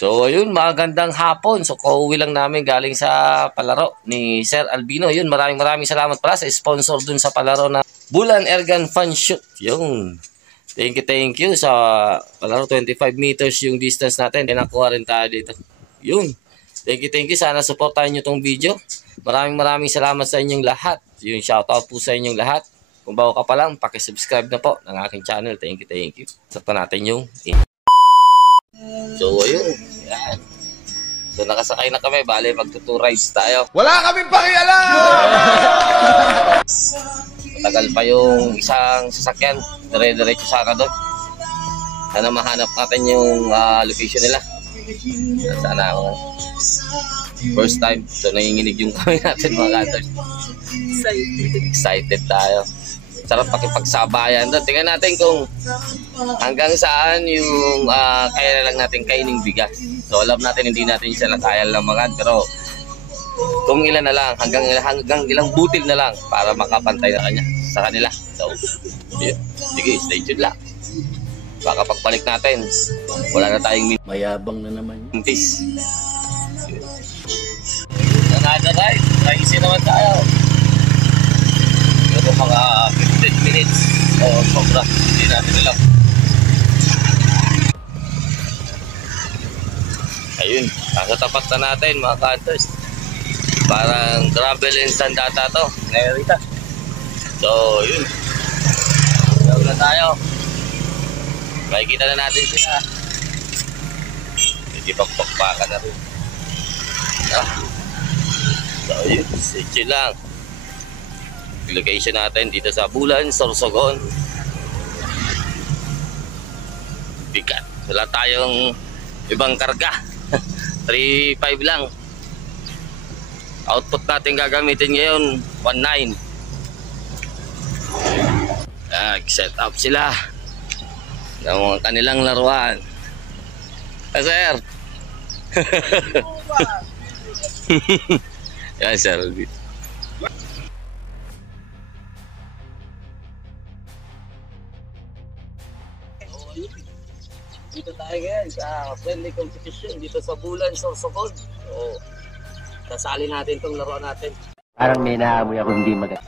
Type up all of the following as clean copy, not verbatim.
So ayun, magandang hapon. So kauwi lang namin galing sa palaro ni Sir Albino. Yun, maraming salamat pala sa sponsor dun sa palaro na Bulan Airgun Fun Shoot. Yun. Thank you sa palaro. 25 meters yung distance natin. Nakuha rin tayo dito. Yun. Thank you. Sana supportahan nyo tong video. Maraming salamat sa inyong lahat. Yun, shoutout po sa inyong lahat. Kung bago ka pa lang, pakisubscribe na po ng aking channel. Thank you. Sakta natin yung so ayun. Yan. So nakasakay na kami. Bale, magto-2 rides tayo. Wala kaming pakialam! Matagal pa yung isang sasakyan. Dire-diretso sana doon. Sana mahanap natin yung location nila. Sana first time. So nanginginig yung kami natin mga katol. Excited tayo. Sarap pakipagsabayan doon. Tingnan natin kung hanggang saan yung kaya na lang natin kaining bigas. So alam natin hindi natin sila kaya lamangan, pero kung ilan na lang, hanggang ilang butil na lang para makapantay na kanya sa kanila. So yun. Sige, stay tuned lang. Baka pagbalik natin, wala na tayong mayabang na naman. mintis. Another ride. Easy naman tayo. Pero mga 15 minutes o sobra, hindi natin alam. Ayun, nasa tapat na natin mga ka-hunters. Parang travel and sandata to, Nerita. So yun, gawin na tayo. Makikita na natin sila. Hindi pagpakpakan na rin. So yun, sige lang. Location natin dito sa Bulan, Sorsogon. Bigat. Wala tayong ibang karga. 3.5 lang. Output natin gagamitin ngayon 1.9. Set up sila ng mga kanilang laruan. Sir. Yan, sir. Dito tayo ngayon sa friendly competition dito sa Bulan, Sorsogon. So, kasali natin itong laruan natin. Parang may naamoy ako hindi maganda.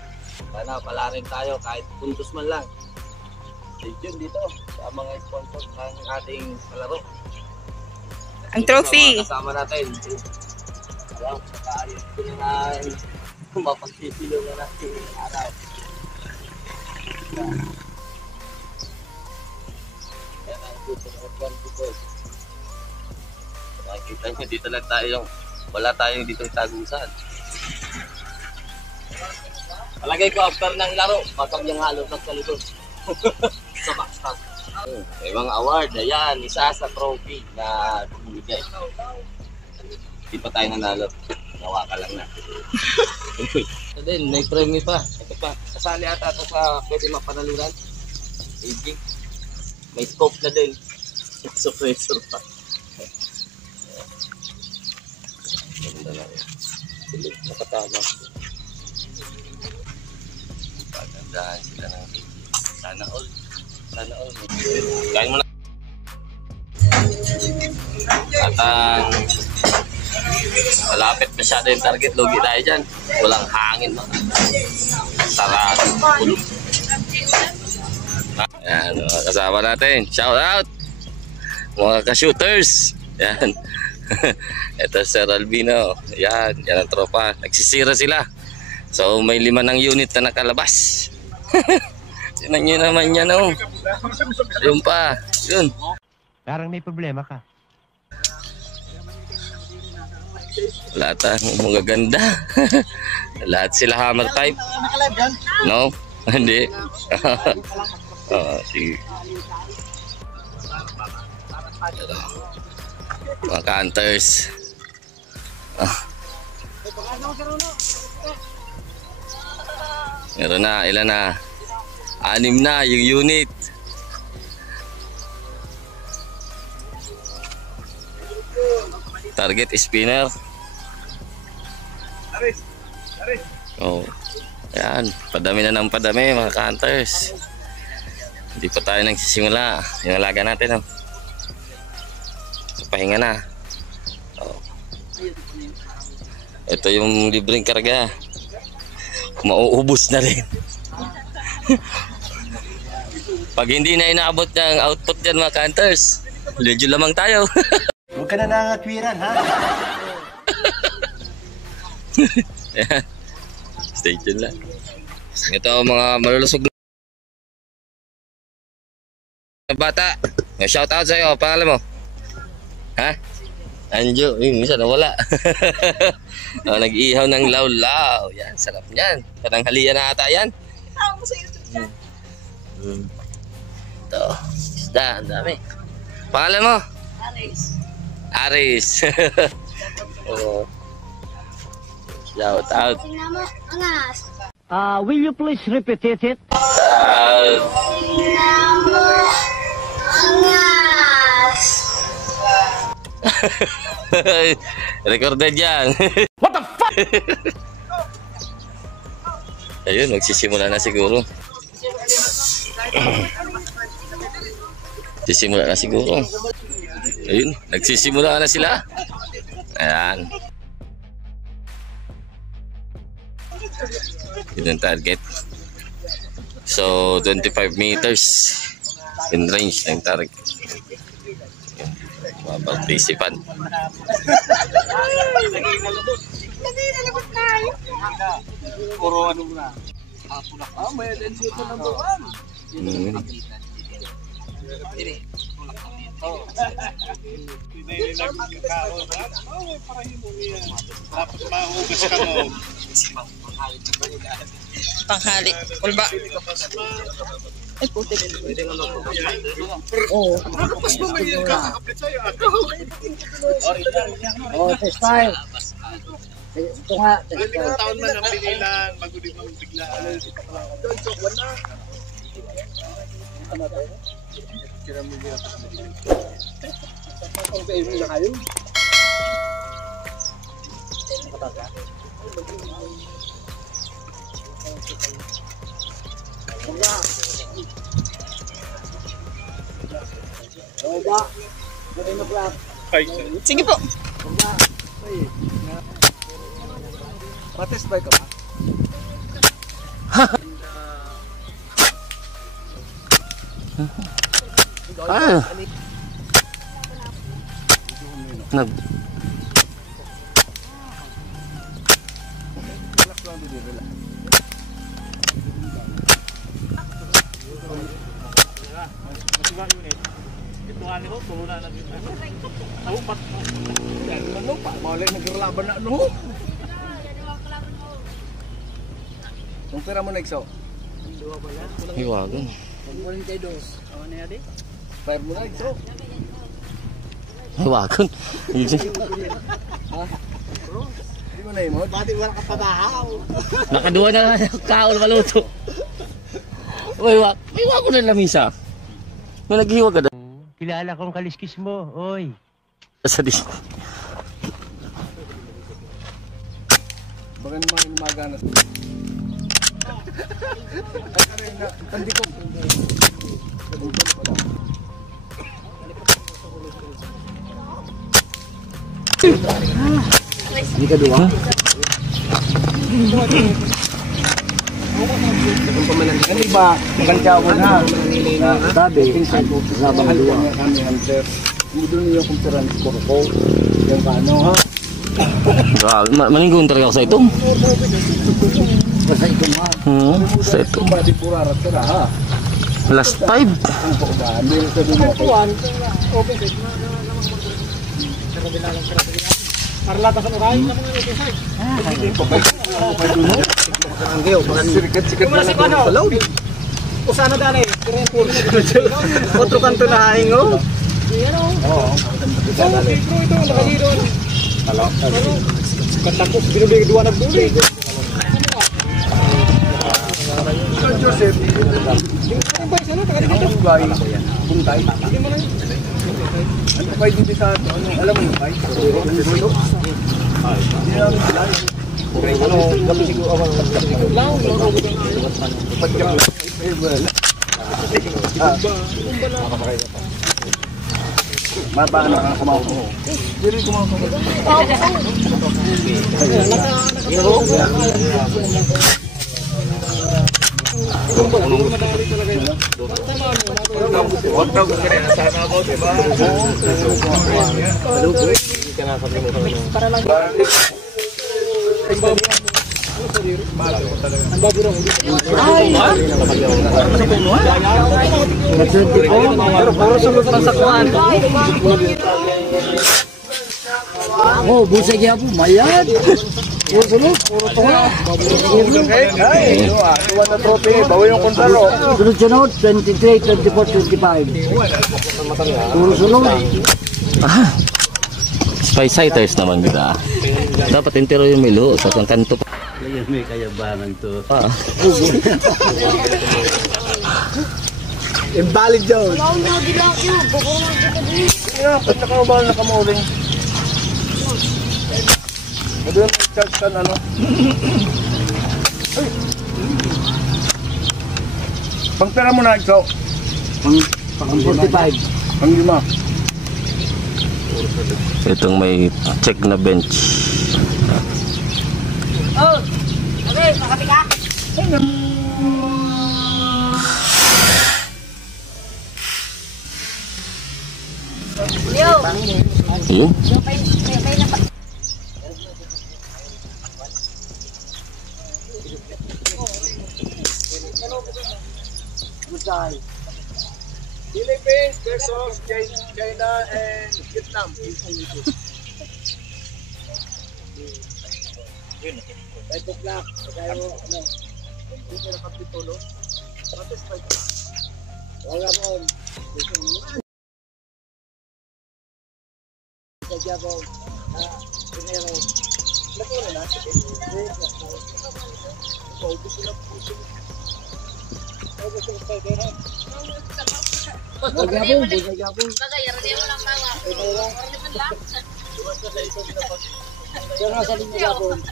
Sana pala rin tayo kahit puntos man lang. Stay tuned dito sa mga sponsor ng ating palaro. Ang trophy! Kasama natin. Ayan, kaayos ko na mapagsisilungan natin yung araw. Nakikita nyo, dito lang tayo. Wala tayong ditong tagusan. Palagay ko after ng laro, patag yung halot ng kalito. Sa backstab. May mga award. Ayan, isa sa trophy na bumigay. Hindi pa tayo nanalo. Nawa ka lang na. Ito din, may premyo pa. Ito pa. Kasali ata ito sa pwede mapanalunan. Aging. May scope na din. Suppressor pa. Ganda na yan. Silip, nakatama. Pagandahan sila ng aging. Sana all. Sana all. Kain mo na. At malapit masyado yung target. Lugi tayo dyan. Walang hangin. Sarado. Pulog. Yan, kasama natin. Shout out mga ka-shooters. Yan. Ito Sir Albino. Yan ang tropa. Nagsisira sila. So may 5 ng unit na nakalabas. Sinan nyo naman yan, oh. Yun pa. Yun. Parang may problema ka. Lahat ang magaganda. Lahat sila hammer type. No? Hindi. Sige. Mga ka-hunters. Meron na, ilan na? 6 na yung unit. Target spinner. Oh. Yan, padami na ng padami mga ka-hunters. Hindi pa tayo nagsisimula. Yung alaga natin, oh. So, pahinga na. Ito yung libreng karga. Mauubos na rin. Pag hindi na inaabot ng output yan mga ka-hunters, medyo lamang tayo. Huwag ka na nangakwiran, ha? Ayan. Stay tuned lang. Ito mga malulusog na bata. Shout out sa'yo. Pangalan mo? Ha? Anjo. Minsan nawala. Nag-ihaw ng law-law. Yan. Sarap yan. Pananghalian na ata yan. Ito. Isda. Ang dami. Pangalan mo? Aris. Oh. Shout out. Will you please repeat it? Recorded yan. What the fuck? Ayun, magsisimula na siguro. Sisimula na siguro. Ayun, nagsisimula na sila. Ayan. Yun ang target. So, 25 meters in range ng target. Mga participan. Puro ano muna. Tulak. May lenso ito number 1. Dapat mahugas ka mo. Tanghali. Ulba. Ay, puti. Oo. Tapos mo may kakakapit sa'yo. Test time. Ito nga. Ilang taon man ang pinilan, magulit mang biglaan. Sige po. Matest ba ka ba? Nag Ito nga nito, tulo na natin. Naupat. Yan ano pa, mawala naglalaban na ano. Kung pera mo na ikso. hiwagon. Fire mo na ikso. Hiwagon. Hindi mo na imod. Nakaduwa na kaon maluto. May hiwagon na lamisa. May naghihiwag ka na. Kilala kong kaliskis mo, oy. Sa dis. Baka naman inumaga na. Tandi ko. Hindi ka duwa? Ano ba? Magkantyawa na. Sabi, labang duwa kami hunter. Mudo niyo kung peran ko. Yung paano ha? Maninggun talaga ako sa itong. Basta ito ha. Sa itong. Badi purarat ka na ha. Last 5. Ang po ba? Meron ka doon ako. Sikat-sikat na lang sa load. Usana dali. Otro kanto na haing oh. Oo. Ito, nakahiro. Katakos, binuli dua na buli. Joseph. Ang gay. Buntay. Ano ba dito sa ano? Alam mo ba? Ano, gabi siguro ako lang. Paano ka kumain? Diri kumain. Oh, busay kaya po, mayad. Puro sunod, puro tunga. Ay, tuwa na trophy. Bawa yung kontaro. Sunod-sunod, 23, 24, 25. Puro sunod. Spy-sighters naman kita. Dapat intero yung milo sa kanto pa. Ayun, may kayabangan to. Invalid yun. Mau nyo bilang yun, bukungan kita din. Ba't nakabawal na kamauling? Ano yung charge ka na ano? Pagpera mo na ikaw. Pang 45. Pang 5. Itong may check na bench. Oh, okay, makapi ka. Yo, Yun. may na. Philippines versus China and Vietnam. Five o'clock. Kaya mo, ano, hindi na kapitulo. Tapos 5 o'clock. Wala mo. Kaya mo, pinero. Nakuha na. Gusto na po. Gusto na po. Gabong, gabong. Bagay, radi mo lang tawa. Pero nasa linya gabong.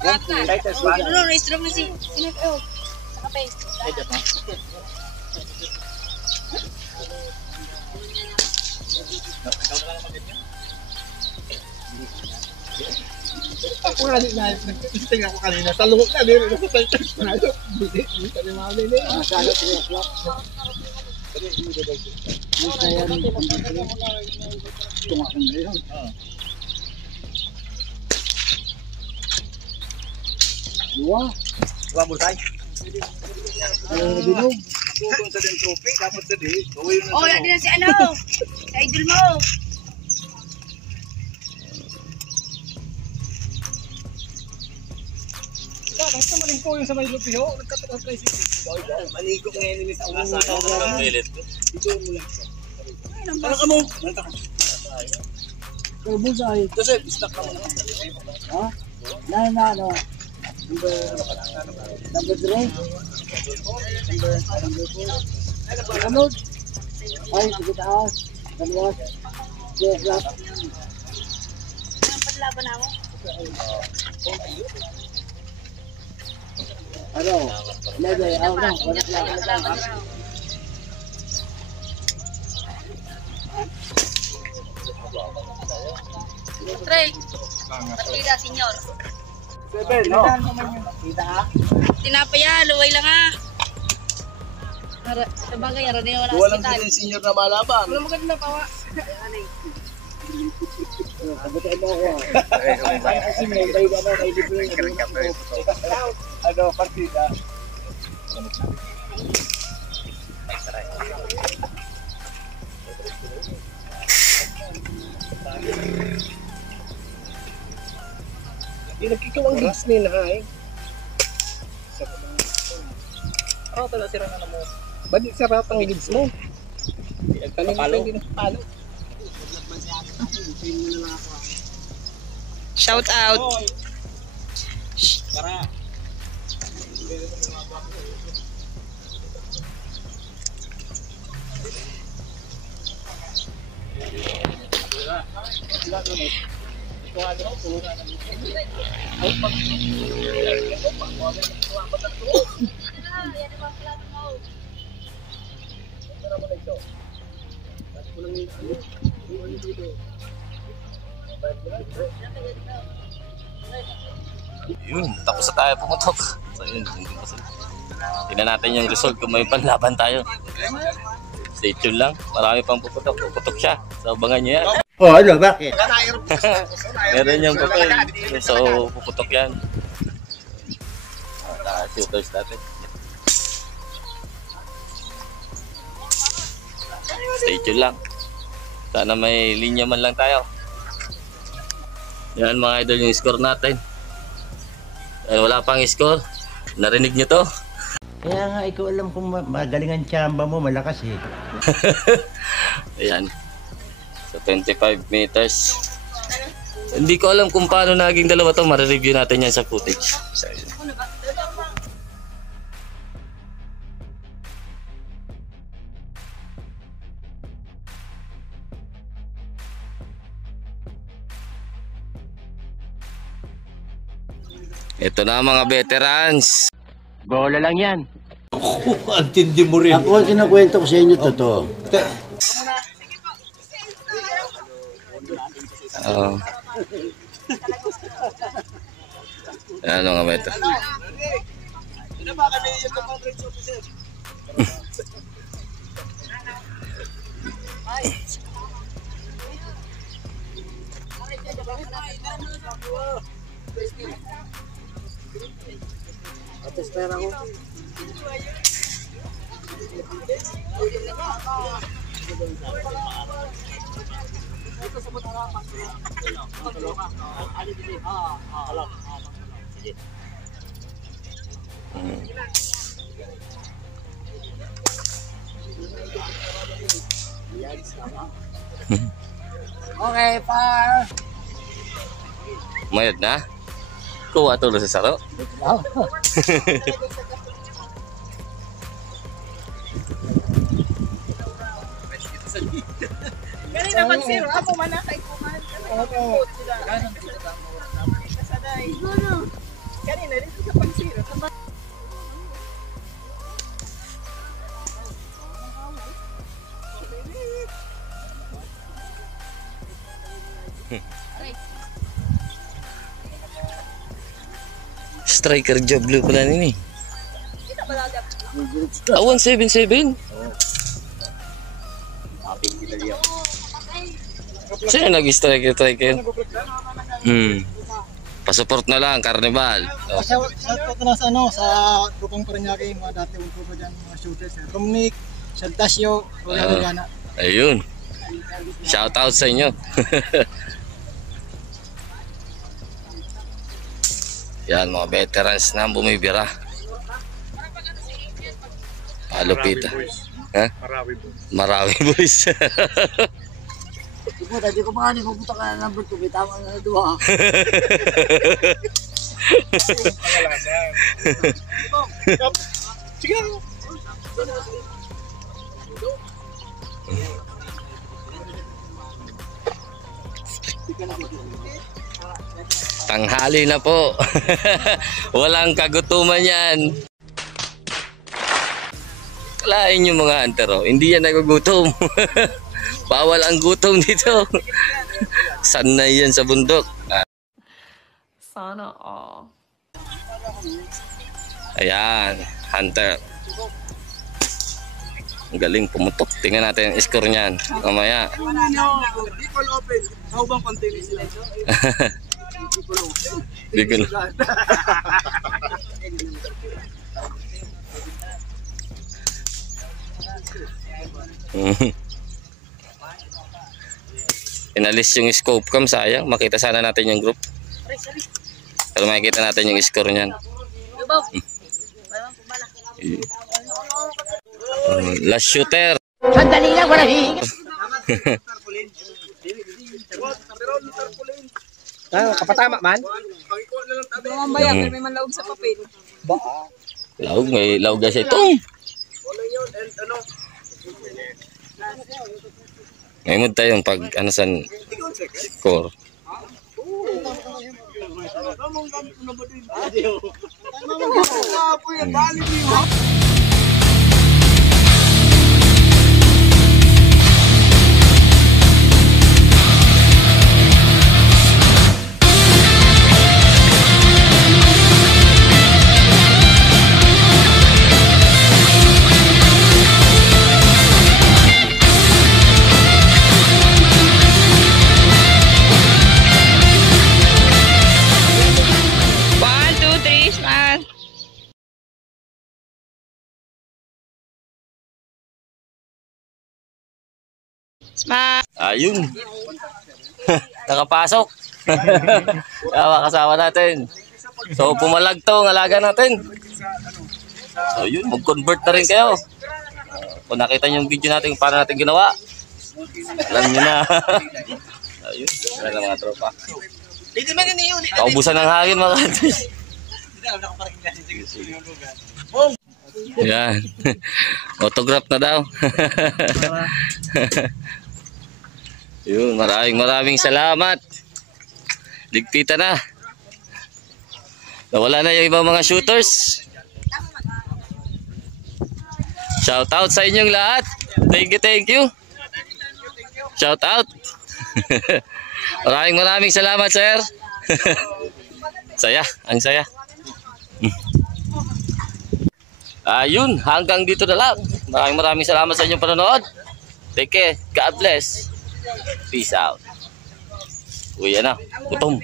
Ano, restro mo si Sinag-o. Sa kape. Ako nga na, nag-testing ako kanina. Talungo ka din. Nasa-test na ito. Hindi ka ni mami din. Masala 3 o'clock. Tumakan na yun. Dua. Dua mo tayo. Binog. Kung sa din trophy, dapat sa di. Oh, yan din si ano. Sa idol mo. Basta malingko yung sa may lupiho. Nagkatakas na isip. Maligo ngayon yung sa ulasa. Ito mo lang siya. Ano ka mo? Oh, busay. Kasi, bistak ka mo naman. Ha? Na, ano? Number 3. Number 4. Sunod. Ay, sige taas. Dalawa. 2 o'clock. Anong panlaban na mo? Ano? Lebe, ako na. 1 o'clock. Trey. Partida, senyor. 7, no? Kita ka? Tinapaya, luway lang ah. Sa bagay, aron din wala Walang hospital. din senior na malaban. Wala maganda pawa. Sagutin mo ako. Kasi may bay ka na, may libre. Ano, partida. Ikaw ang gigs nila eh. Oo, tala sira na mo. Ba't di sarap ang gigs mo? Palo? Palo. Shout out. Para. Yun, tapos na tayo pumutok. So yun, hindi pa sila. Tingnan natin yung result kung may panlaban tayo. Stay tuned lang, marami pang puputok. Puputok siya, so abangan nyo yan. Oh, ano, bakit? Meron yung papel, so puputok yan. Shooters natin. Stay tuned lang. Sana may linya man lang tayo. Yan mga idol yung score natin. Dahil wala pang score, narinig nyo to. Kaya nga, ikaw alam kung magaling ang tsamba mo, malakas eh. Ayan. So 25 meters. Hindi ko alam kung paano naging dalawa to. Marireview natin yan sa footage. So, ito na mga veterans. Bola lang yan. Ang tindi mo rin. Ako ang kinakwento ko sa inyo, totoo. Ano nga ba ito? Okay, fire. Mayad na? Kuha tulo sa saro? Kanina mag-zero. Ako man na kay kumahan. Kanina dito sa pag-zero. Striker job blue pala nini. 177? Sino nag-striker? Pasupport na lang, Carnival. Shout out na sa grupong Paranaque, mga dati ko pa dyan, mga shooters. Dominic, Santasio, Royana. Ayun. Shout out sa inyo. Yan mga veterans na bumibira. Palupita. Ha? Marawi boys. Hindi ko pa pupunta ka na number 2, tama na doon. Sige. Tanghali na po. Walang kagutuman yan. Kalain yung mga antero, hindi yan nagugutom. Bawal ang gutom dito. Sanay yan sa bundok. Sana all. Ayan, hunter. Ang galing pumutok. Tingnan natin yung score niyan. Mamaya. Bicol Open, saubang pantili sila. Bicol. Inalis yung scope cam, sayang. Makita sana natin yung group. Pero makikita natin yung score niyan. Last shooter. Sandali lang, wala hihinga. Kapatama man? Ang bayan, may manlaog sa papel. Laog, may laog siya itong. Ngayon tayong pag ano san score. Ayun. Nakapasok. Kasama natin. So pumalag to ang alaga natin. So yun, mag-convert na rin kayo. Kung nakita niyo yung video natin kung paano natin ginawa, alam niyo na. Ayun, wala na mga tropa. Kaubusan ng hangin mga katis. Yan. Autograph na daw. Yun, maraming salamat. Ligpitan na. Nawala na yung ibang mga shooters. Shout out sa inyong lahat. Thank you. Shout out. Maraming salamat, sir. Saya, ang saya. Ayun, hanggang dito na lang. Maraming salamat sa inyong panonood. Take care. God bless. Peace out. Uy, yan na. Gutom.